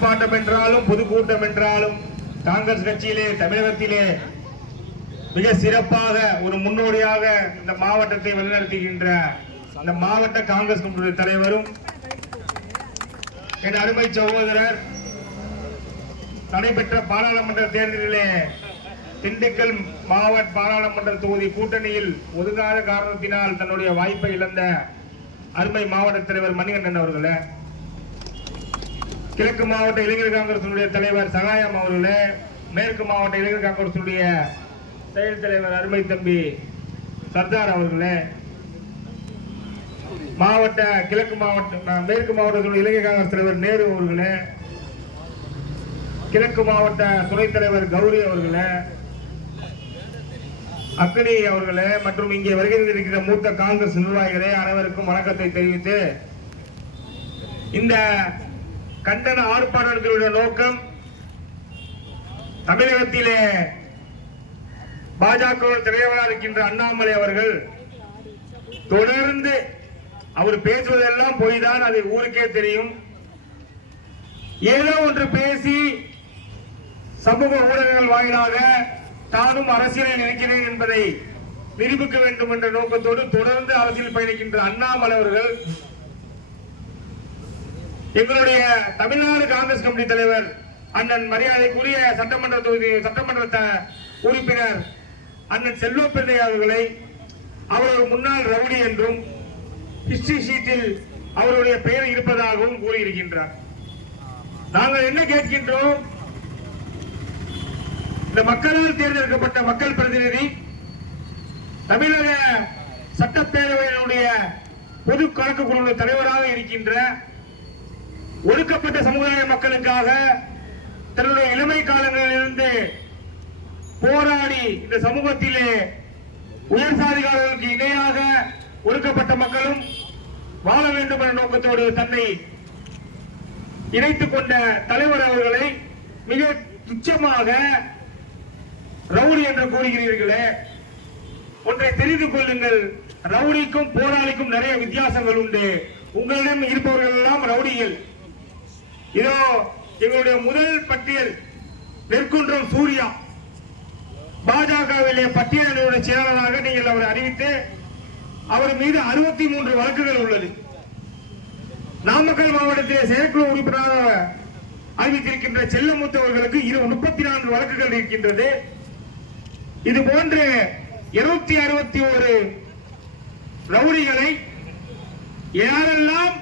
ஆர்ப்பாட்டம் என்றாலும் பொதுக்கூட்டம் என்றாலும் காங்கிரஸ் கட்சியிலே தமிழகத்திலே மிக சிறப்பாக ஒரு முன்னோடியாக இந்த மாவட்டத்தை வழிநடத்துகின்ற அந்த மாவட்ட காங்கிரஸ் கமிட்டி தலைவரும் என் அருமை சகோதரர் நடைபெற்ற பாராளுமன்ற தேர்தலிலே திண்டுக்கல் மாவட்ட பாராளுமன்ற தொகுதி கூட்டணியில் ஒதுங்காத காரணத்தினால் தன்னுடைய வாய்ப்பை இழந்த அருமை மாவட்ட தலைவர் மணிகண்டன் அவர்களே கிழக்கு மாவட்ட இளைஞர் காங்கிரசினுடைய தலைவர் சகாயம் அவர்களே மேற்கு மாவட்ட இளைஞர் காங்கிரசினுடைய செயல் தலைவர் அருமை தம்பி சர்தார் அவர்களே மாவட்ட கிழக்கு மாவட்ட மேற்கு மாவட்டத்தினுடைய இளைஞர் காங்கிரஸ் தலைவர் நேரு அவர்களே கிழக்கு மாவட்ட துணைத் தலைவர் கௌரி அவர்களே அக்னி அவர்களே மற்றும் இங்கே வருகை இருக்கிற மூத்த காங்கிரஸ் நிர்வாகிகளே அனைவருக்கும் வணக்கத்தை தெரிவித்து இந்த கண்டன ஆர்ப்பாட்டங்களுடைய நோக்கம் தமிழகத்திலே பாஜக தலைவராக இருக்கின்ற அண்ணாமலை அவர்கள் தொடர்ந்து அவர் பேசுவதெல்லாம் போய்தான் அது ஊருக்கே தெரியும். ஏதோ ஒன்று பேசி சமூக ஊடகங்கள் வாயிலாக தானும் அரசியலை நினைக்கிறேன் என்பதை நிரூபிக்க வேண்டும் என்ற நோக்கத்தோடு தொடர்ந்து அரசியல் பயணிக்கின்ற அண்ணாமலை அவர்கள் எங்களுடைய தமிழ்நாடு காங்கிரஸ் கமிட்டி தலைவர் அண்ணன் மரியாதைக்குரிய சட்டமன்ற தொகுதி சட்டமன்ற உறுப்பினர் அண்ணன் செல்வப்பிள்ளை அவர்களை அவர் முன்னாள் ரவுடி என்றும் ஹிஸ்டரி ஷீட்டில் அவருடைய பெயர் இருப்பதாகவும் கூறியிருக்கின்றார். நாங்கள் என்ன கேட்கின்றோம்? இந்த மக்களால் தேர்ந்தெடுக்கப்பட்ட மக்கள் பிரதிநிதி தமிழக சட்டப்பேரவையினுடைய பொது கணக்கு குழு தலைவராக இருக்கின்ற ஒடுக்கப்பட்ட சமுதாய மக்களுக்காக தன்னுடைய இளமை காலங்களிலிருந்து போராடி இந்த சமூகத்திலே உயர் சாதிகாரர்களுக்கு இணையாக ஒடுக்கப்பட்ட மக்களும் வாழ வேண்டும் என்ற நோக்கத்தோடு தன்னை இணைத்துக் கொண்ட தலைவர் அவர்களை மிக துச்சமாக ரவுடி என்று கூறுகிறீர்களே. ஒன்றை தெரிந்து கொள்ளுங்கள். ரவுடிக்கும் போராளிக்கும் நிறைய வித்தியாசங்கள் உண்டு. உங்களிடம் இருப்பவர்கள் எல்லாம் ரவுடிகள். இதோ எங்களுடைய முதல் பட்டியல் நெற்குன்றம் சூர்யா. பாஜகவிலே பட்டியலினுடைய செயலாளராக நீங்கள் அவரை அறிவித்து அவர் மீது அறுபத்தி மூன்று வழக்குகள் உள்ளது. நாமக்கல் மாவட்டத்திலே செயற்குழு உறுப்பினராக அறிவித்திருக்கின்ற செல்லமுத்து அவர்களுக்கு இரு முப்பத்தி நான்கு வழக்குகள் இருக்கின்றது. இது போன்று இருநூத்தி அறுபத்தி ஒரு ரவுடிகளை யாரெல்லாம்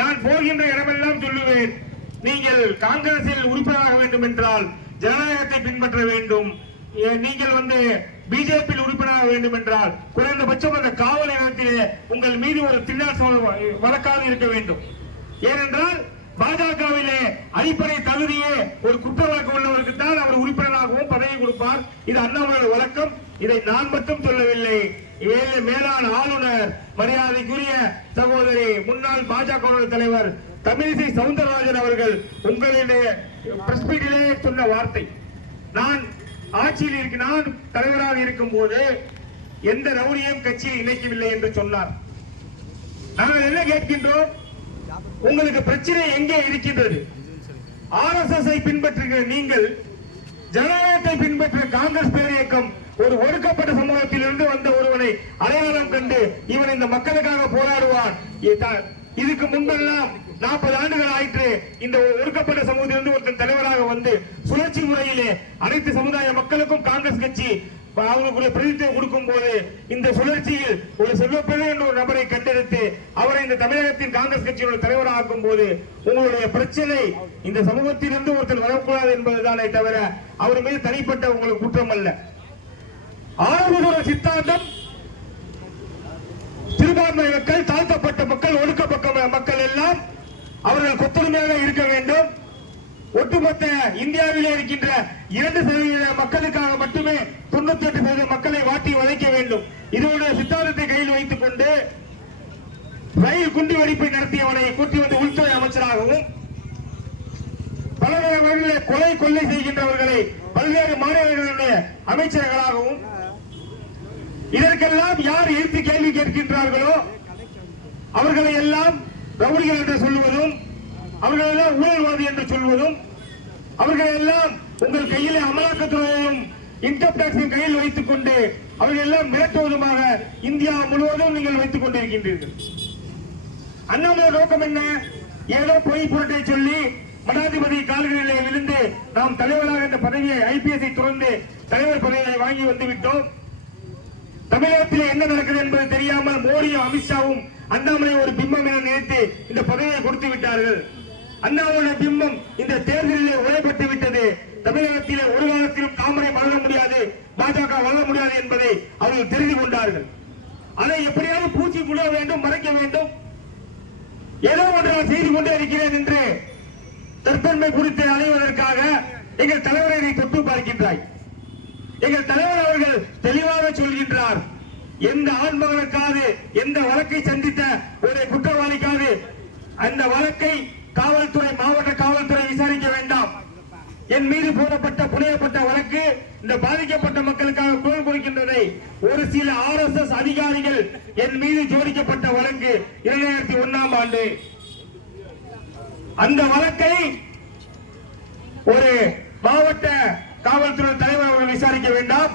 நான் போகின்ற இடமெல்லாம் சொல்லுவேன் நீங்கள் காங்கிரஸில் உறுப்பினராக வேண்டும் என்றால் ஜனநாயகத்தை பின்பற்ற வேண்டும். நீங்கள் வந்து பிஜேபியில் உறுப்பினராக வேண்டும் என்றால் குறைந்தபட்சம் அந்த காவல் நிலையத்திலே உங்கள் மீது ஒரு திண்டாசம் வழக்காக இருக்க வேண்டும். ஏனென்றால் பாஜகவிலே அடிப்படை தகுதியே ஒரு குற்ற வழக்கு உள்ளவருக்கு தான் அவர் உறுப்பினராகவும் பதவி கொடுப்பார். இது அண்ணாமலையோட வழக்கம். இதை நான் மட்டும் சொல்லவில்லை. மேலாண் மேலான ஆளுநர் மரியாதைக்குரிய சகோதரி முன்னாள் பாஜக தலைவர் தமிழிசை சவுந்தரராஜன் அவர்கள் உங்களிடையே பிரஸ் மீட்டிலே சொன்ன வார்த்தை. நான் ஆட்சியில் இருக்க நான் தலைவராக இருக்கும் போது எந்த ரவுடியும் கட்சியை இணைக்கவில்லை என்று சொன்னார். நாங்கள் என்ன கேட்கின்றோம்? உங்களுக்கு பிரச்சனை எங்கே இருக்கின்றது? ஆர்எஸ்எஸ் ஐ பின்பற்றுகிற நீங்கள் ஜனநாயகத்தை பின்பற்ற காங்கிரஸ் பேரியக்கம் ஒரு ஒடுக்கப்பட்ட சமூகத்திலிருந்து வந்த ஒருவனை அடையாளம் கண்டு இவன் இந்த மக்களுக்காக போராடுவான். இதுக்கு முன்பெல்லாம் நாற்பது ஆண்டுகள் ஆயிற்று இந்த ஒடுக்கப்பட்ட சமூகத்திலிருந்து ஒருத்தன் தலைவராக வந்து சுழற்சி முறையிலே அனைத்து சமுதாய மக்களுக்கும் காங்கிரஸ் கட்சி அவங்களுக்குள்ள பிரதித்தை கொடுக்கும் போது இந்த சுழற்சியில் ஒரு செல்வப்பிள்ளை என்ற ஒரு நபரை கண்டெடுத்து அவரை இந்த தமிழகத்தின் காங்கிரஸ் கட்சியோட தலைவராக்கும் போது உங்களுடைய பிரச்சனை இந்த சமூகத்திலிருந்து ஒருத்தர் வரக்கூடாது என்பதுதானே தவிர அவர் மீது தனிப்பட்ட உங்களுக்கு குற்றம் அல்ல. ஆளுநரோட சித்தாந்தம் சிறுபான்மை மக்கள் தாழ்த்தப்பட்ட மக்கள் ஒடுக்கப்பட்ட மக்கள் எல்லாம் அவர்கள் கொத்தொருமையாக இருக்க வேண்டும். ஒட்டுமொத்த இந்தியாவிலே இருக்கின்ற இரண்டு சதவீத மக்களுக்காக மட்டுமே தொண்ணூத்தி எட்டு சதவீத மக்களை வாட்டி வதைக்க வேண்டும். இதனுடைய சித்தாந்தத்தை கையில் வைத்துக் கொண்டு ரயில் குண்டு வெடிப்பை நடத்தியவனை கூட்டி வந்து உள்துறை அமைச்சராகவும் பல வகைகளிலே கொலை கொள்ளை செய்கின்றவர்களை பல்வேறு மாநிலங்களுடைய அமைச்சர்களாகவும் இதற்கெல்லாம் யார் எதிர்த்து கேள்வி கேட்கின்றார்களோ அவர்களை எல்லாம் ரவுடிகள் என்று சொல்லுவதும் அவர்களெல்லாம் ஊழல்வாதி என்று சொல்வதும் அவர்களெல்லாம் உங்கள் கையிலே அமலாக்கத்துறையையும் இன்கம் டாக்ஸையும் கையில் வைத்துக் கொண்டு அவர்கள் எல்லாம் மிரட்டுவதுமாக இந்தியா முழுவதும் நீங்கள் வைத்துக் கொண்டிருக்கின்றீர்கள். அண்ணாமலை நோக்கம் என்ன? ஏதோ பொய் பொருட்டை சொல்லி மடாதிபதி கால்களிலே விழுந்து நாம் தலைவராக இந்த பதவியை ஐபிஎஸ்ஐ துறந்து தலைவர் பதவியை வாங்கி வந்து விட்டோம். தமிழகத்தில் என்ன நடக்குது என்பது தெரியாமல் மோடியும் அமித்ஷாவும் அண்ணாமலை ஒரு பிம்பம் என நினைத்து இந்த பதவியை கொடுத்து விட்டார்கள். அண்ணாமலை பிம்பம் இந்த தேர்தலிலே உழைப்பட்டு விட்டது. தமிழகத்திலே ஒரு காலத்திலும் தாமரை வளர முடியாது பாஜக வளர முடியாது என்பதை அவர்கள் தெரிந்து கொண்டார்கள். அதை எப்படியாவது பூச்சி முழ வேண்டும் மறைக்க வேண்டும். ஏதோ ஒன்றால் செய்து கொண்டே இருக்கிறேன் என்று தற்பன்மை குறித்து அலைவதற்காக எங்கள் தலைவரை தொட்டு பார்க்கின்றாய். எங்கள் தலைவர் அவர்கள் தெளிவாக சொல்கின்றார். எந்த ஆண்மகனுக்காக எந்த வழக்கை சந்தித்த ஒரு குற்றவாளிக்காக அந்த வழக்கை காவல்துறை மாவட்ட காவல்துறை விசாரிக்க வேண்டாம். என் மீது போடப்பட்ட புனையப்பட்ட வழக்கு இந்த பாதிக்கப்பட்ட மக்களுக்காக குரல் கொடுக்கின்றதை ஒரு சில ஆர் எஸ் எஸ் அதிகாரிகள் என் மீது ஜோடிக்கப்பட்ட வழக்கு இரண்டாயிரத்தி ஒன்னாம் ஆண்டு. அந்த வழக்கை ஒரு மாவட்ட காவல்துறை விசாரிக்க வேண்டாம்.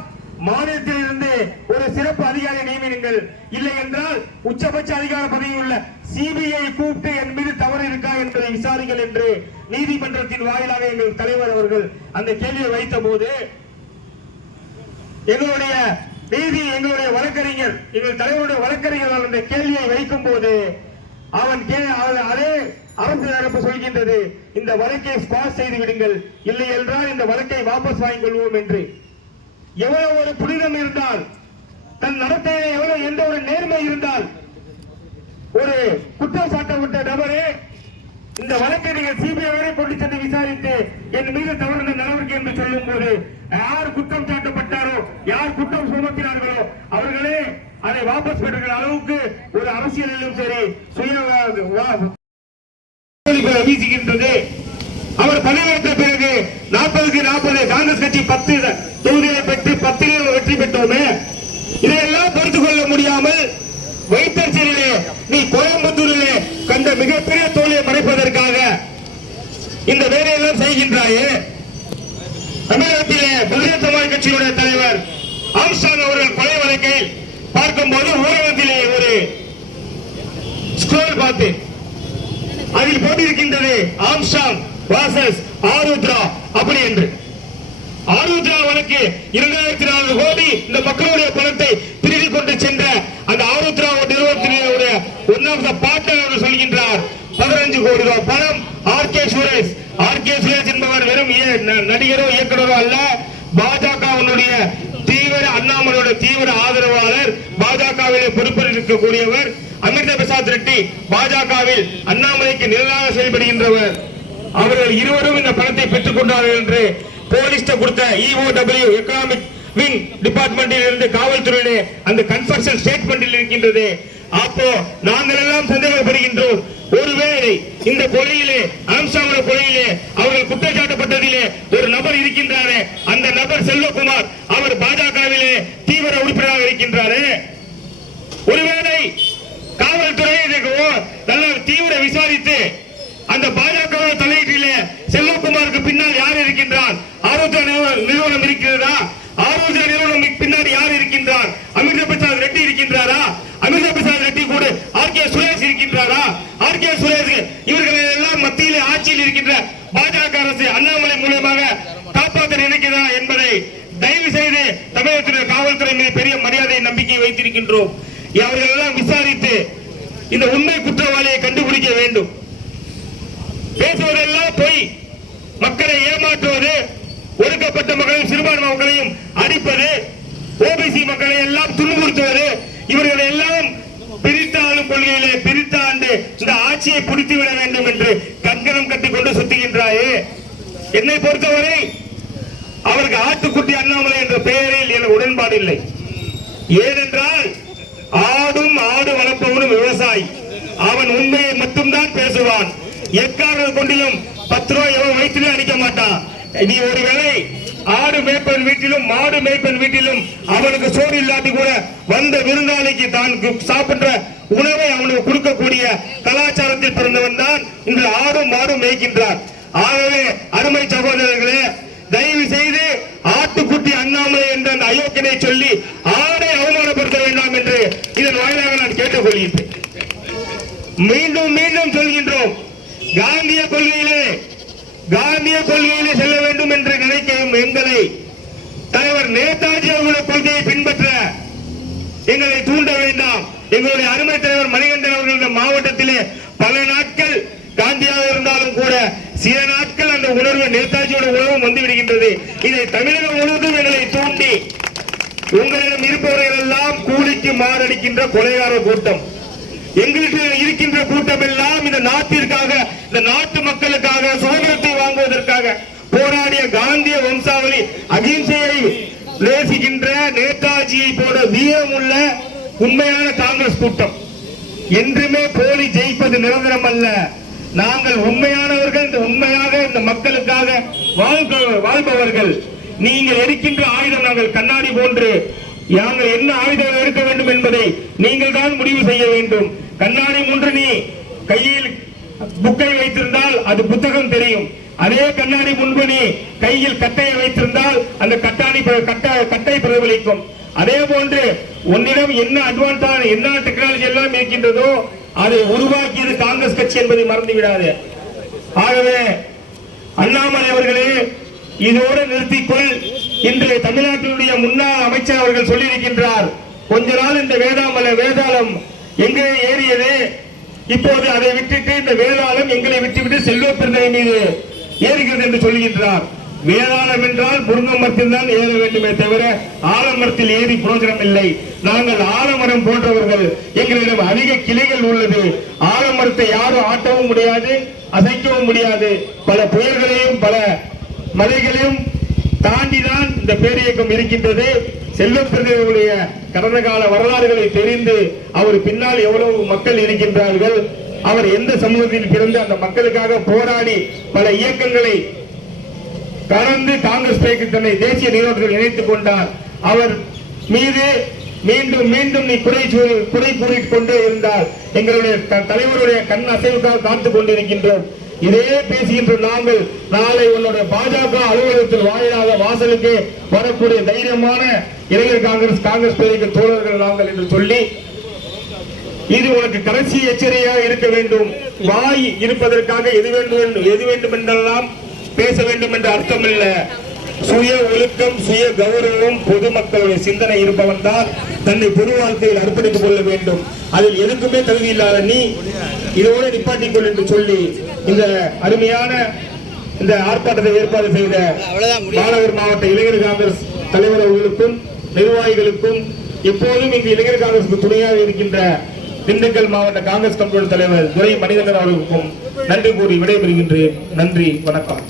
மாநிலத்தில் இருந்து ஒரு சிறப்பு அதிகாரி நியமினுங்கள் இல்லை என்றால் உச்சபட்ச அதிகார பதவியில் உள்ள சிபிஐ கூப்பிட்டு என் மீது தவறு இருக்கா என்பதை விசாரிங்கள் என்று நீதிமன்றத்தின் வாயிலாக எங்கள் தலைவர் அவர்கள் அந்த கேள்வியை வைத்த போது எங்களுடைய நீதி எங்களுடைய வழக்கறிஞர் எங்கள் தலைவருடைய வழக்கறிஞர் அந்த கேள்வியை வைக்கும் போது அவன் கே அதே அரசு தரப்பு சொல்கின்றது இந்த வழக்கை ஸ்பாஸ் செய்து விடுங்கள். இல்லை என்றால் இந்த வழக்கை வாபஸ் வாங்கிக் கொள்வோம் என்று. எவ்வளவு ஒரு புனிதம் இருந்தால் தன் நடத்தையில எவ்வளவு எந்த ஒரு நேர்மை இருந்தால் ஒரு குற்றம் சாட்டப்பட்ட நபரே இந்த வழக்கை நீங்கள் சிபிஐ வரை கொண்டு சென்று விசாரித்து என் மீது தவறான நடவடிக்கை என்று சொல்லும் போது யார் குற்றம் சாட்டப்பட்டாரோ யார் குற்றம் சுமத்தினார்களோ அவர்களே அதை வாபஸ் பெறுகிற அளவுக்கு ஒரு அரசியலிலும் சரி சுய வா- வீசுகின்றது. அவர் பதவியேற்ற பிறகு நாற்பதுக்கு நாற்பது காங்கிரஸ் கட்சி பத்து வெற்றி பெற்றோமே? இதையெல்லாம் பொறுத்து கொள்ள முடியாமல் வைத்தறிச்சலிலே நீ கோயம்புத்தூரிலே கண்ட மிகப்பெரிய தோல்வியை மறைப்பதற்காக இந்த வேலையெல்லாம் செய்கின்றாயே. தமிழகத்திலே பகுஜன சமாஜ் கட்சியினுடைய தலைவர் ஆம்சாங் அவர்கள் கொலை வழக்கை பார்க்கும்போது ஊடகத்திலே ஒரு ஸ்க்ரோல் பார்த்தேன். அதில் போட்டிருக்கின்றது ஆம்சாங் வாசஸ் ஆருத்ரா அப்படி என்று. ஆருத்ரா வழக்கு இரண்டாயிரத்தி நாலு கோடி இந்த மக்களுடைய பணத்தை திருடி கொண்டு சென்ற அந்த ஆருத்ரா நிறுவனத்தினுடைய ஒன் ஆஃப் த பார்ட்னர் சொல்கின்றார். பதினஞ்சு கோடி ரூபாய் பணம். R K Suresh R K Suresh என்பவர் வெறும் நடிகரோ இயக்குனரோ அல்ல. பாஜகவினுடைய தீவிர அண்ணாமலையோட தீவிர ஆதரவாளர் பாஜகவிலே பொறுப்பில் இருக்கக்கூடியவர் அமிர்த பிரசாத் ரெட்டி பாஜகவில் அண்ணாமலைக்கு நிழலாக செயல்படுகின்றவர். அவர்கள் இருவரும் இந்த பணத்தை பெற்றுக் கொண்டார்கள் என்று போலீஸ்ட கொடுத்த இஓடபிள்யூ எக்கனாமிக் விங் டிபார்ட்மெண்டில் இருந்து காவல்துறையிலே அந்த கன்ஃபர்ஷன் ஸ்டேட்மெண்டில் இருக்கின்றது. அப்போ நாங்கள் எல்லாம் சந்தேகப்படுகின்றோம். ஒருவேளை இந்த கொலையிலே ஆம்சாமல கொலையிலே அவர்கள் குற்றச்சாட்டப்பட்டதிலே ஒரு நபர் இருக்கின்றாரே அந்த நபர் செல்வகுமார் அவர் பாஜகவிலே தீவிர உறுப்பினராக இருக்கின்றாரே. ஒருவேளை காவல்துறை ஓ- நல்ல தீவிர விசாரித்து அந்த பாஜக தலை செல்வகுமாருக்கு பின்னால் யார் இருக்கின்றார் ஆரோக்கிய நிறுவ- நிறுவனம் இருக்கிறதா ஆரோக்கிய நிறுவனம் பின்னாடி யார் இருக்கின்றார் அமிர்த பிரசாத் ரெட்டி இருக்கின்றாரா அமிர்த பிரசாத் ரெட்டி கூட ஆர் கே சுரேஷ் இருக்கின்றாரா ஆர் கே சுரேஷ் இவர்கள் எல்லாம் மத்தியிலே ஆட்சியில் இருக்கின்ற பாஜக அரசு அண்ணாமலை மூலமாக காப்பாற்ற நினைக்கிறதா என்பதை தயவு செய்து தமிழகத்தினுடைய காவல்துறை மீது பெரிய மரியாதை இருக்கின்றோம் அவர்களெல்லாம் விசாரித்து இந்த உண்மை குற்றவாளியை கண்டுபிடிக்க வேண்டும். பேசுவதெல்லாம் பொய். மக்களை ஏமாற்றுவது ஒடுக்கப்பட்ட மக்களையும் சிறுபான்மை மக்களையும் அடிப்பது ஓபிசி மக்களை எல்லாம் துன்புறுத்துவது இவர்களை எல்லாம் பிரித்த ஆளும் கொள்கையிலே பிரித்த ஆண்டு இந்த ஆட்சியை பிடித்து விட வேண்டும் என்று கங்கணம் கட்டிக்கொண்டு சுத்துகின்றாயே. என்னை பொறுத்தவரை அவருக்கு ஆட்டுக்குட்டி அண்ணாமலை என்ற பெயரில் எனக்கு உடன்பாடு இல்லை. ஏனென்றால் ஆடு விவசாயி. அவன் உண்மையை மட்டும்தான் பேசுவான். எக்காரணம் கொண்டிலும் பத்து ரூபாய் எவன் வயிற்றிலும் அடிக்க மாட்டான் நீ ஒருவேளை ஆடு மேய்ப்பன் வீட்டிலும் மாடு மேய்ப்பன் வீட்டிலும் அவனுக்கு சோறு இல்லாட்டி கூட வந்த விருந்தாளிக்கு தான் சாப்பிடுற உணவை அவனுக்கு கொடுக்கக்கூடிய கலாச்சாரத்தில் பிறந்தவன் தான் இன்று ஆடும் மாடும் மேய்க்கின்றார் ஆகவே அருமை சகோதரர்களே தயவு செய்து ஆட்டுக்குட்டி அண்ணாமலை என்ற அந்த அயோக்கியனை சொல்லி ஆடை அவமானப்படுத்த வேண்டாம் என்று இதன் வாயிலாக நான் கேட்டுக்கொள்கின்றேன் மீண்டும் மீண்டும் சொல்கின்றோம் காந்திய கொள்கையிலே காந்திய கொள்கையிலே செல்ல வேண்டும் என்று நினைக்கும் எங்களை தலைவர் நேதாஜி அவர்களுடைய கொள்கையை பின்பற்ற எங்களை தூண்ட வேண்டாம். எங்களுடைய அருமை தலைவர் மணிகண்டன் அவர்கள் இந்த மாவட்டத்திலே பல நாட்கள் காந்தியாக இருந்தாலும் கூட சில நாட்கள் அந்த உணர்வு நேதாஜியோட உணர்வும் வந்து விடுகின்றது. இதை தமிழகம் முழுவதும் எங்களை தூண்டி உங்களிடம் இருப்பவர்கள் எல்லாம் கூலிக்கு மாரடிக்கின்ற கொலைகார கூட்டம். எங்களுக்கு இருக்கின்ற கூட்டம் எல்லாம் இந்த நாட்டிற்காக இந்த நாட்டு மக்களுக்காக சுதந்திரத்தை வாங்குவதற்காக போராடிய காந்திய வம்சாவளி அகிம்சையை நேசிக்கின்ற நேதாஜியை போல வீரம் உள்ள உண்மையான காங்கிரஸ் கூட்டம். என்றுமே போலி ஜெயிப்பது நிரந்தரம் அல்ல. நாங்கள் உண்மையானவர்கள் இந்த உண்மையாக இந்த மக்களுக்காக வாழ்பவர்கள். நீங்கள் எடுக்கின்ற ஆயுதம் நாங்கள் கண்ணாடி போன்று நாங்கள் என்ன ஆயுதம் எடுக்க வேண்டும் என்பதை நீங்கள் தான் முடிவு செய்ய வேண்டும். கண்ணாடி மூன்று நீ கையில் புக்கை வைத்திருந்தால் அது புத்தகம் தெரியும். அதே கண்ணாடி முன்பணி கையில் கட்டையை வைத்திருந்தால் அந்த கட்டாணி கட்டை பிரதிபலிக்கும். அதே போன்று உன்னிடம் என்ன அட்வான்ஸான என்ன டெக்னாலஜி எல்லாம் இருக்கின்றதோ அதை உருவாக்கியது காங்கிரஸ் கட்சி என்பதை மறந்து விடாது. ஆகவே அண்ணாமலை அவர்களே இதோடு நிறுத்திக்கொள் இன்று தமிழ்நாட்டினுடைய முன்னாள் அமைச்சர் அவர்கள் சொல்லியிருக்கின்றார். கொஞ்ச நாள் இந்த வேதாமலை வேதாளம் எங்கே ஏறியது? இப்போது அதை விட்டுட்டு இந்த வேதாளம் எங்களை விட்டுவிட்டு செல்வ பிறந்தகை மீது. ஏறுகிறது என்று சொல்லுகின்றார். வேதாளம் என்றால் முருங்கமரத்தில் தான் ஏற வேண்டுமே தவிர ஆலமரத்தில் ஏறி பிரோஜனம் இல்லை. நாங்கள் ஆலமரம் போன்றவர்கள். எங்களிடம் அதிக கிளைகள் உள்ளது. ஆலமரத்தை யாரும் ஆட்டவும் முடியாது அசைக்கவும் முடியாது. பல புயல்களையும் பல மலைகளையும் தாண்டிதான் இந்த பேரியக்கம் இருக்கின்றது. செல்வப்பிரதிகளுடைய கடந்த கால வரலாறுகளை தெரிந்து அவர் பின்னால் எவ்வளவு மக்கள் இருக்கின்றார்கள் அவர் எந்த சமூகத்தில் பிறந்து அந்த மக்களுக்காக போராடி பல இயக்கங்களை கடந்து காங்கிரஸ் தன்னை தேசிய நிறுவனத்தில் இணைத்துக் கொண்டார். அவர் மீது மீண்டும் மீண்டும் நீ குறை குறை கூறிக் கொண்டே இருந்தால் எங்களுடைய தலைவருடைய கண் அசைவுக்காக காத்துக் கொண்டிருக்கின்றோம். இதே பேசுகின்ற நாங்கள் நாளை உன்னுடைய பாஜக அலுவலகத்தில் வாயிலாக வாசலுக்கு வரக்கூடிய தைரியமான இளைஞர் காங்கிரஸ் காங்கிரஸ் பேருக்கு தோழர்கள் நாங்கள் என்று சொல்லி இது உனக்கு கடைசி எச்சரிக்கையாக இருக்க வேண்டும். வாய் இருப்பதற்காக எது வேண்டும் எது வேண்டும் என்றெல்லாம் பேச வேண்டும் என்ற அர்த்தம் இல்ல சுய ஒழுக்கம் சுய கௌரவம் பொதுமக்களுடைய சிந்தனை இருப்பவன் தான் தன்னை பொது வாழ்க்கையில் அர்ப்பணித்துக் கொள்ள வேண்டும். அதில் எதுக்குமே தகுதி இல்லாத நீ இதோடு நிப்பாட்டிக்கொள் என்று சொல்லி இந்த அருமையான இந்த ஆர்ப்பாட்டத்தை ஏற்பாடு செய்த மாநகர் மாவட்ட இளைஞர் காங்கிரஸ் தலைவர் அவர்களுக்கும் நிர்வாகிகளுக்கும் எப்போதும் இங்கு இளைஞர் காங்கிரசுக்கு துணையாக இருக்கின்ற திண்டுக்கல் மாவட்ட காங்கிரஸ் கமிட்டி தலைவர் துரை மணிகண்டன் அவர்களுக்கும் நன்றி கூறி விடைபெறுகின்றேன். நன்றி வணக்கம்.